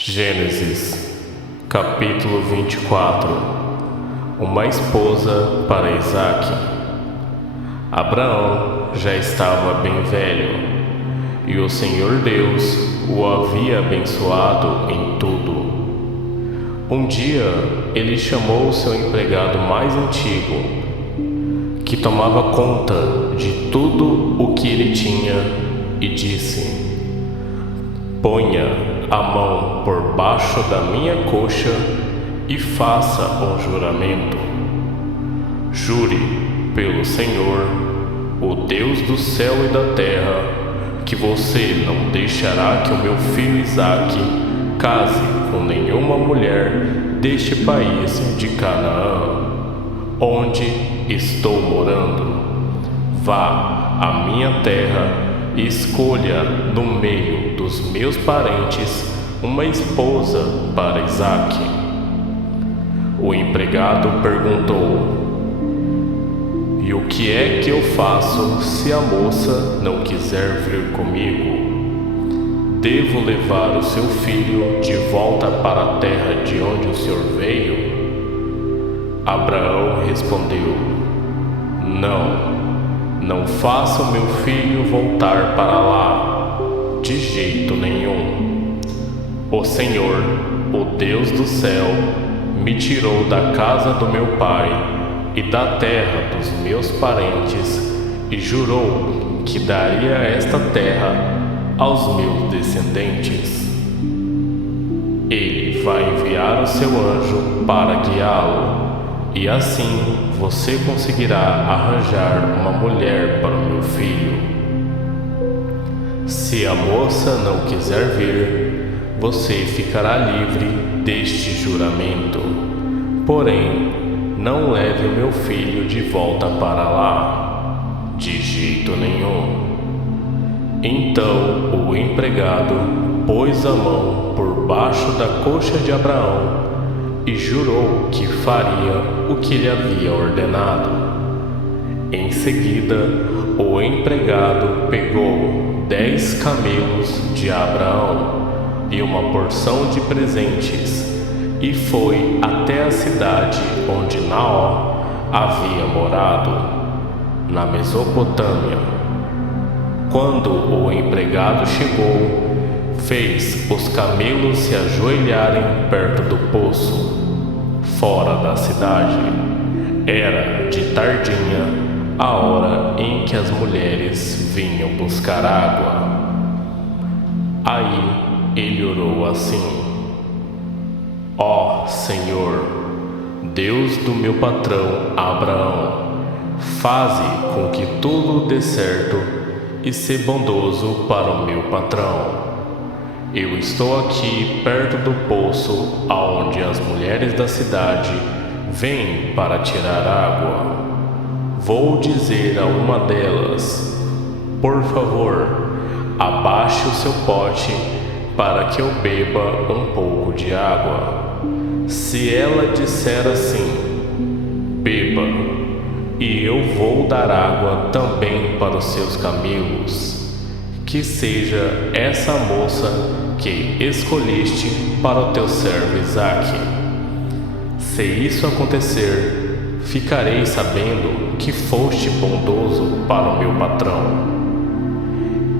Gênesis, capítulo 24. Uma esposa para Isaque. Abraão já estava bem velho, e o Senhor Deus o havia abençoado em tudo. Um dia ele chamou seu empregado mais antigo, que tomava conta de tudo o que ele tinha, e disse: "Ponha a mão por baixo da minha coxa e faça um juramento. Jure pelo Senhor, o Deus do céu e da terra, que você não deixará que o meu filho Isaque case com nenhuma mulher deste país de Canaã, onde estou morando. Vá à minha terra e escolha no meio dos meus parentes uma esposa para Isaque." O empregado perguntou: "E o que é que eu faço se a moça não quiser vir comigo? Devo levar o seu filho de volta para a terra de onde o senhor veio?" Abraão respondeu: Não faça o meu filho voltar para lá, de jeito nenhum. O Senhor, o Deus do céu, me tirou da casa do meu pai e da terra dos meus parentes e jurou que daria esta terra aos meus descendentes. Ele vai enviar o seu anjo para guiá-lo, e assim você conseguirá arranjar uma mulher para o meu filho. Se a moça não quiser vir, você ficará livre deste juramento. Porém, não leve o meu filho de volta para lá, de jeito nenhum. Então o empregado pôs a mão por baixo da coxa de Abraão e jurou que faria o que lhe havia ordenado. Em seguida, o empregado pegou 10 camelos de Abraão e uma porção de presentes e foi até a cidade onde Naó havia morado, na Mesopotâmia. Quando o empregado chegou, fez os camelos se ajoelharem perto do poço, fora da cidade. Era de tardinha, a hora em que as mulheres vinham buscar água. Aí ele orou assim: "Ó Senhor, Deus do meu patrão Abraão, faze com que tudo dê certo e sê bondoso para o meu patrão. Eu estou aqui perto do poço aonde as mulheres da cidade vêm para tirar água. Vou dizer a uma delas: por favor, abaixe o seu pote para que eu beba um pouco de água. Se ela disser assim: beba, e eu vou dar água também para os seus camelos, que seja essa moça que escolheste para o teu servo Isaque. Se isso acontecer, ficarei sabendo que foste bondoso para o meu patrão."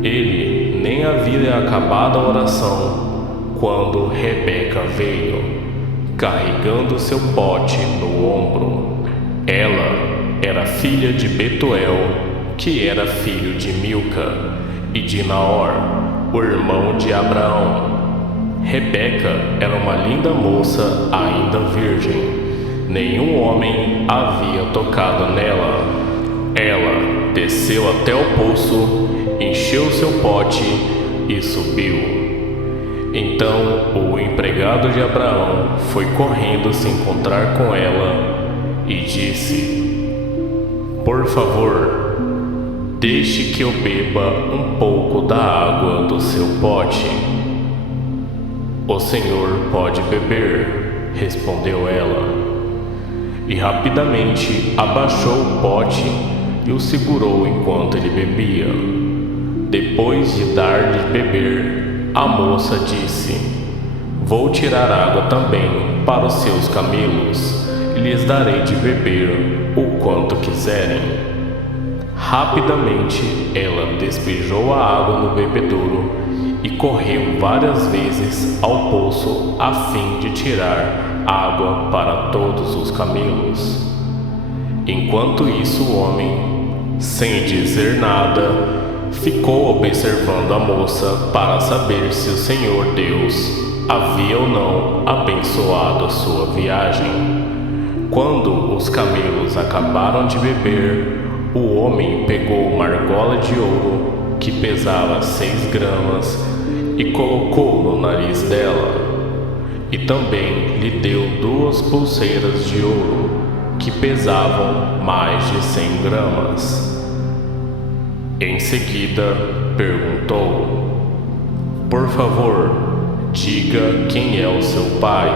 Ele nem havia acabado a oração quando Rebeca veio, carregando seu pote no ombro. Ela era filha de Betuel, que era filho de Milca, e de Naor, o irmão de Abraão. Rebeca era uma linda moça ainda virgem. Nenhum homem havia tocado nela. Ela desceu até o poço, encheu seu pote e subiu. Então o empregado de Abraão foi correndo se encontrar com ela e disse: "Por favor, deixe que eu beba um pouco da água do seu pote." "O senhor pode beber", respondeu ela. E rapidamente abaixou o pote e o segurou enquanto ele bebia. Depois de dar-lhe beber, a moça disse: Vou tirar água também para os seus camelos, e lhes darei de beber o quanto quiserem. Rapidamente ela despejou a água no bebedouro e correu várias vezes ao poço a fim de tirar água para todos os camelos. Enquanto isso, o homem, sem dizer nada, ficou observando a moça para saber se o Senhor Deus havia ou não abençoado a sua viagem. Quando os camelos acabaram de beber, o homem pegou uma argola de ouro que pesava 6 gramas e colocou no nariz dela, e também lhe deu 2 pulseiras de ouro que pesavam mais de 100 gramas. Em seguida, perguntou: por favor, diga quem é o seu pai.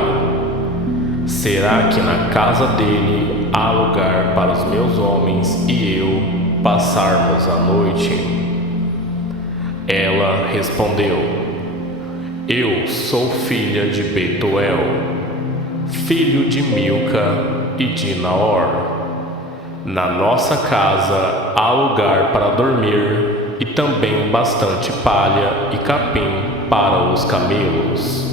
Será que na casa dele há lugar para os meus homens e eu passarmos a noite? Ela respondeu: eu sou filha de Betuel, filho de Milca e de Naor. Na nossa casa há lugar para dormir e também bastante palha e capim para os camelos.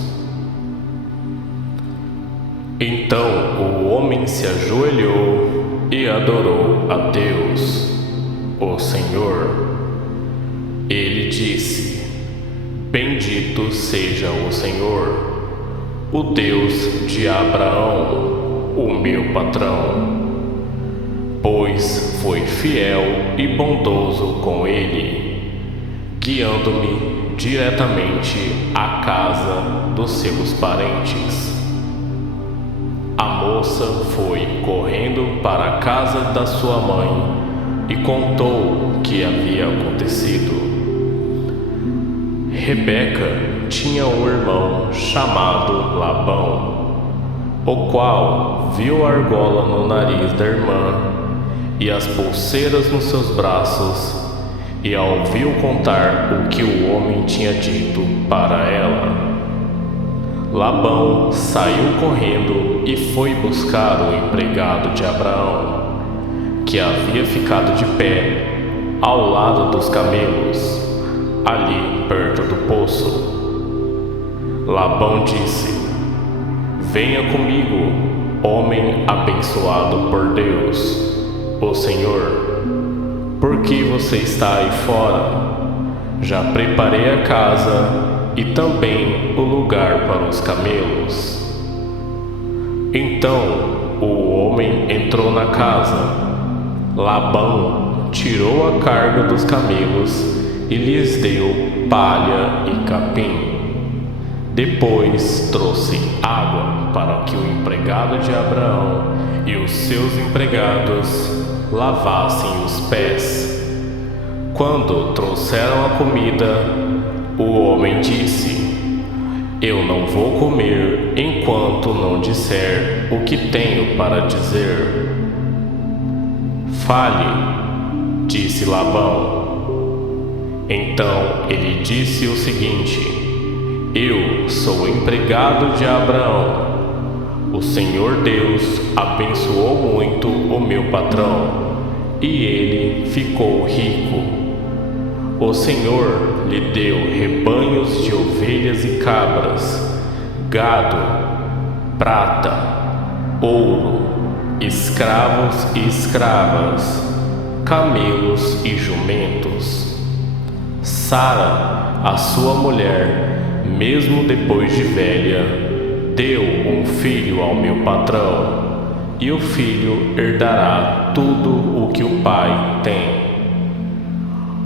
Então o homem se ajoelhou e adorou a Deus, o Senhor. Ele disse: bendito seja o Senhor, o Deus de Abraão, o meu patrão, pois foi fiel e bondoso com ele, guiando-me diretamente à casa dos seus parentes. A moça foi correndo para a casa da sua mãe e contou o que havia acontecido. Rebeca tinha um irmão chamado Labão, o qual viu a argola no nariz da irmã e as pulseiras nos seus braços, e a ouviu contar o que o homem tinha dito para ela. Labão saiu correndo e foi buscar o empregado de Abraão, que havia ficado de pé ao lado dos camelos, ali perto do poço. Labão disse: venha comigo, homem abençoado por Deus, o Senhor. Por que você está aí fora? Já preparei a casa e também o lugar para os camelos. Então o homem entrou na casa. Labão tirou a carga dos camelos e lhes deu palha e capim. Depois trouxe água para que o empregado de Abraão e os seus empregados lavassem os pés. Quando trouxeram a comida, o homem disse: eu não vou comer enquanto não disser o que tenho para dizer. Fale, disse Labão. Então ele disse o seguinte: eu sou empregado de Abraão. O Senhor Deus abençoou muito o meu patrão, e ele ficou rico. O Senhor lhe deu rebanhos de ovelhas e cabras, gado, prata, ouro, escravos e escravas, camelos e jumentos. Sara, a sua mulher, mesmo depois de velha, deu um filho ao meu patrão, e o filho herdará tudo o que o pai tem.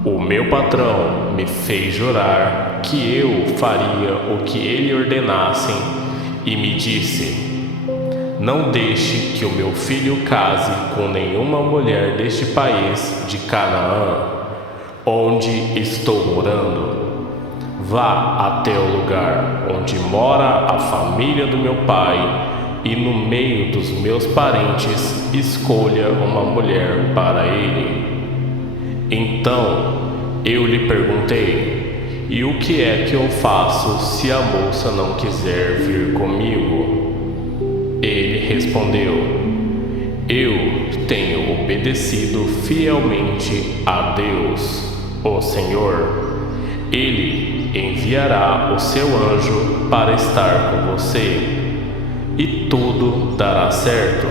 O meu patrão me fez jurar que eu faria o que ele ordenasse e me disse: não deixe que o meu filho case com nenhuma mulher deste país de Canaã, onde estou morando. Vá até o lugar onde mora a família do meu pai e no meio dos meus parentes escolha uma mulher para ele. Então eu lhe perguntei: E o que é que eu faço se a moça não quiser vir comigo? Ele respondeu: Eu tenho obedecido fielmente a Deus, o Senhor. Ele enviará o seu anjo para estar com você, e tudo dará certo.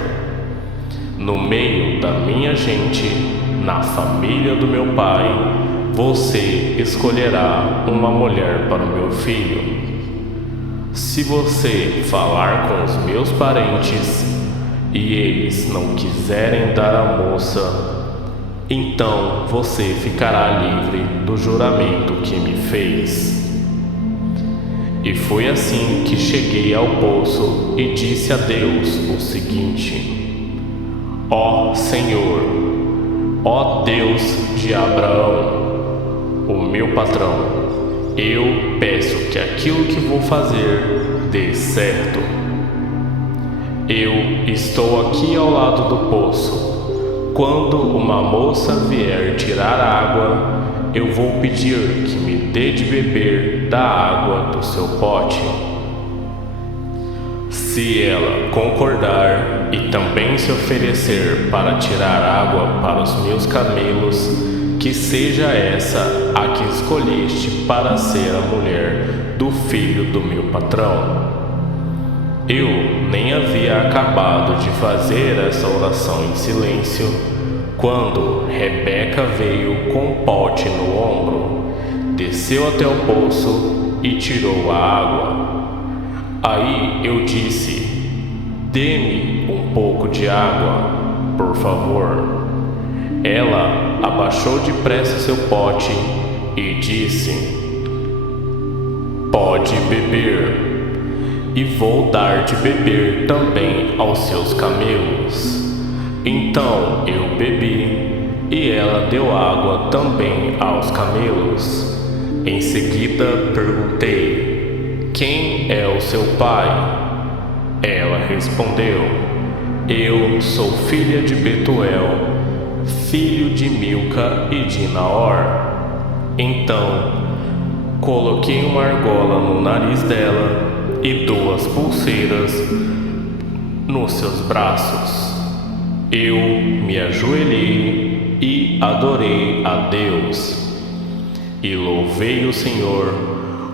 No meio da minha gente, na família do meu pai, você escolherá uma mulher para o meu filho. Se você falar com os meus parentes e eles não quiserem dar a moça, então você ficará livre do juramento que me fez. E foi assim que cheguei ao poço e disse a Deus o seguinte: Ó Senhor, ó Deus de Abraão, o meu patrão, eu peço que aquilo que vou fazer dê certo. Eu estou aqui ao lado do poço. Quando uma moça vier tirar água, eu vou pedir que me dê de beber da água do seu pote. Se ela concordar e também se oferecer para tirar água para os meus camelos, que seja essa a que escolheste para ser a mulher do filho do meu patrão. Eu nem havia acabado de fazer essa oração em silêncio, quando Rebeca veio com um pote no ombro, desceu até o poço e tirou a água. Aí eu disse: Dê-me um pouco de água, por favor. Ela abaixou depressa seu pote e disse: Pode beber, e vou dar de beber também aos seus camelos. Então eu bebi, e ela deu água também aos camelos. Em seguida perguntei: Quem é o seu pai? Ela respondeu: Eu sou filha de Betuel, filho de Milca e de Naor. Então coloquei uma argola no nariz dela e 2 pulseiras nos seus braços. Eu me ajoelhei e adorei a Deus, e louvei o Senhor,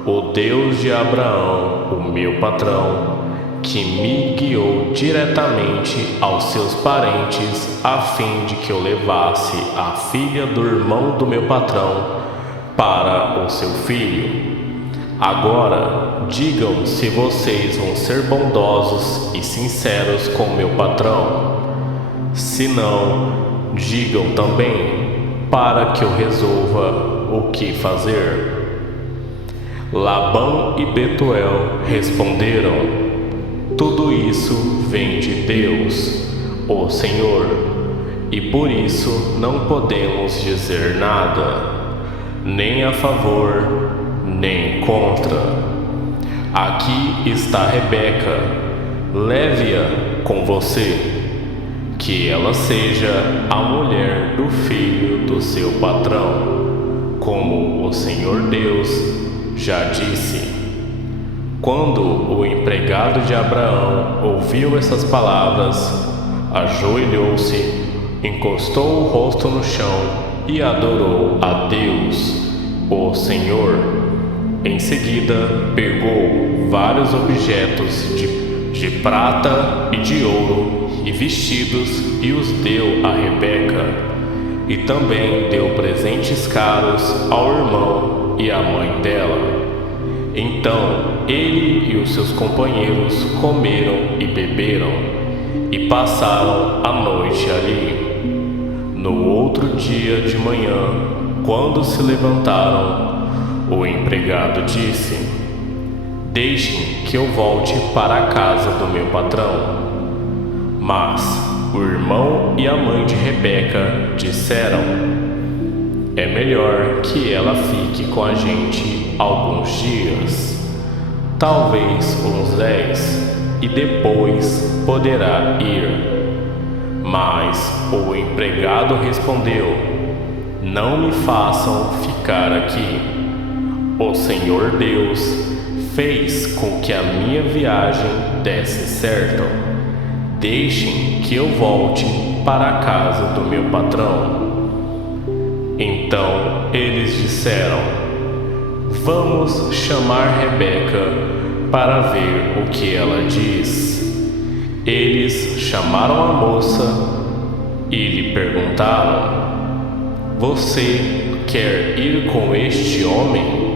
o Deus de Abraão, o meu patrão, que me guiou diretamente aos seus parentes, a fim de que eu levasse a filha do irmão do meu patrão para o seu filho. Agora, digam se vocês vão ser bondosos e sinceros com meu patrão. Se não, digam também, para que eu resolva o que fazer. Labão e Betuel responderam: Tudo isso vem de Deus, o Senhor, e por isso não podemos dizer nada, nem a favor, nem contra. Aqui está Rebeca, leve-a com você, que ela seja a mulher do filho do seu patrão, como o Senhor Deus já disse. Quando o empregado de Abraão ouviu essas palavras, ajoelhou-se, encostou o rosto no chão e adorou a Deus, o Senhor. Em seguida, pegou vários objetos de prata e de ouro e vestidos e os deu a Rebeca, e também deu presentes caros ao irmão e à mãe dela. Então ele e os seus companheiros comeram e beberam, e passaram a noite ali. No outro dia de manhã, quando se levantaram, o empregado disse: Deixem que eu volte para a casa do meu patrão. Mas o irmão e a mãe de Rebeca disseram: É melhor que ela fique com a gente alguns dias, talvez uns 10, e depois poderá ir. Mas o empregado respondeu: Não me façam ficar aqui. O Senhor Deus fez com que a minha viagem desse certo. Deixem que eu volte para a casa do meu patrão. Então eles disseram: vamos chamar Rebeca para ver o que ela diz. Eles chamaram a moça e lhe perguntaram: você quer ir com este homem?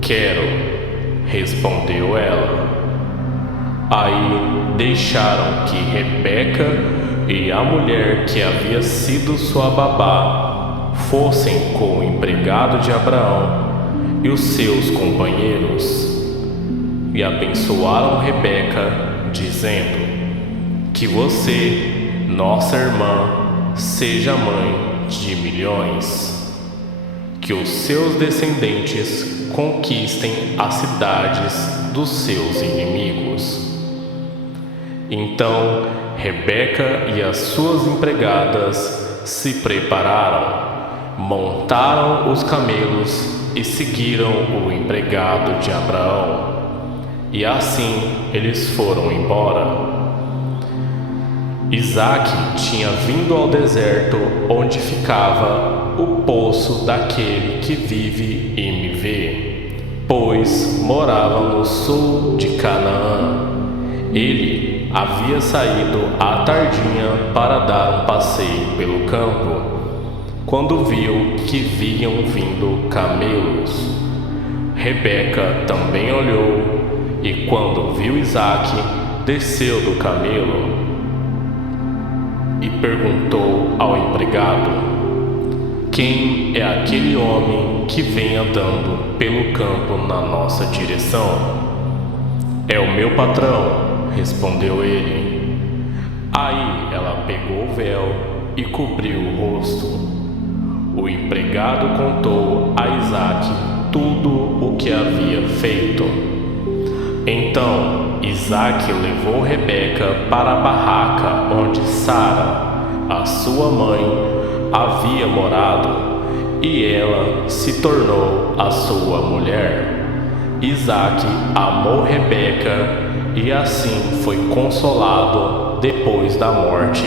Quero, respondeu ela. Aí deixaram que Rebeca e a mulher que havia sido sua babá fossem com o empregado de Abraão e os seus companheiros, e abençoaram Rebeca, dizendo: que você, nossa irmã, seja mãe de milhões, que os seus descendentes conquistem as cidades dos seus inimigos. Então Rebeca e as suas empregadas se prepararam, montaram os camelos e seguiram o empregado de Abraão. E assim eles foram embora. Isaque tinha vindo ao deserto onde ficava o poço daquele que vive e me vê, pois morava no sul de Canaã. Ele havia saído à tardinha para dar um passeio pelo campo, quando viu que vinham vindo camelos. Rebeca também olhou, e quando viu Isaque, desceu do camelo e perguntou ao empregado: quem é aquele homem que vem andando pelo campo na nossa direção? É o meu patrão, respondeu ele. Aí ela pegou o véu e cobriu o rosto. O empregado contou a Isaque tudo o que havia feito. Então Isaque levou Rebeca para a barraca onde Sara, a sua mãe, havia morado, e ela se tornou a sua mulher. Isaque amou Rebeca e assim foi consolado depois da morte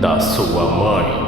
da sua mãe.